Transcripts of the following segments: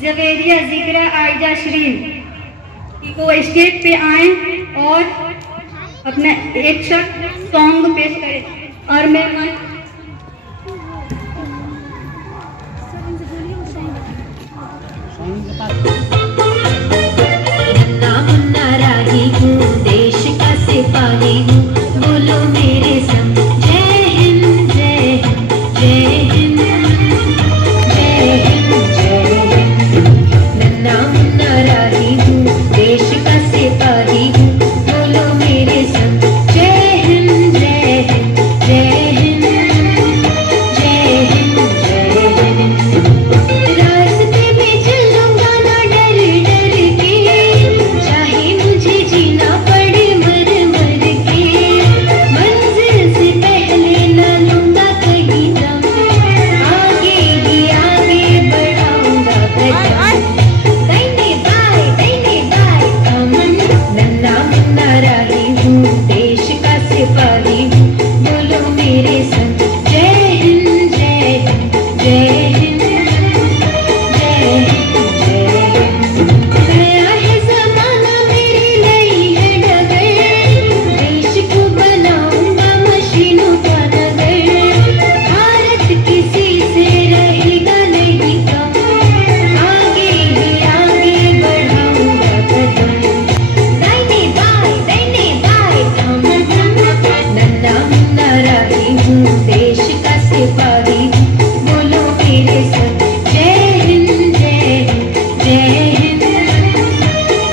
जवेरिया जिक्रा आयजा शरीफ कि वो स्टेज पे आए और अपना एक शख्स सॉन्ग पेश करें। और मैं नन्ना मुन्ना राही हूँ, देश का सिपाही हूँ, बोलो मेरे संग जय हिंद जय हिंद जय हिंद जय हिंद जय हिंद। नन्ना मुन्ना राही हूँ, देश का सिपाही हूँ, बोलो मेरे संग जय हिंद जय हिंद जय हिंद जय हिंद जय हिंद। रास्ते में चलूंगा ना डर डर के, चाहे मुझे जीना पड़े मर मर के, मंजिल से पहले न लूंगा कहीं दम, आगे ही आगे बढ़ाऊंगा कदम। दाहिने बाएं हम, नन्ना मुन्ना राही हूँ, देश का सिपाही हूँ, बोलो मेरे संग जय हिंद जय हिंद जय हिंद जय हिंद जय हिंद। नया है ज़माना मेरी नई है डगर, देश को बनाऊंगा मशीनों का नगर, भारत किसी से रहेगा नहीं कम, आगे ही आगे बढ़ाऊंगा कदम। दाहिने बाएं हम, नन्ना मुन्ना राही हूँ, देश का सिपाही हूँ, बोलो मेरे संग जय हिंद जय हिंद जय हिंद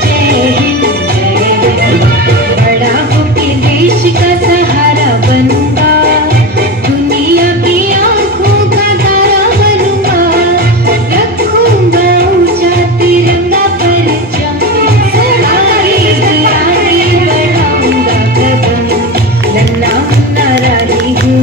जय हिंद जय हिंद। बड़ा होके देश का सहारा बनूंगा, दुनिया की आंखों का तारा बनूंगा, रखूंगा ऊंचा तिरंगा परचम, आगे ही आगे बढ़ाऊंगा कदम। नन्ना मुन्ना राही हूँ,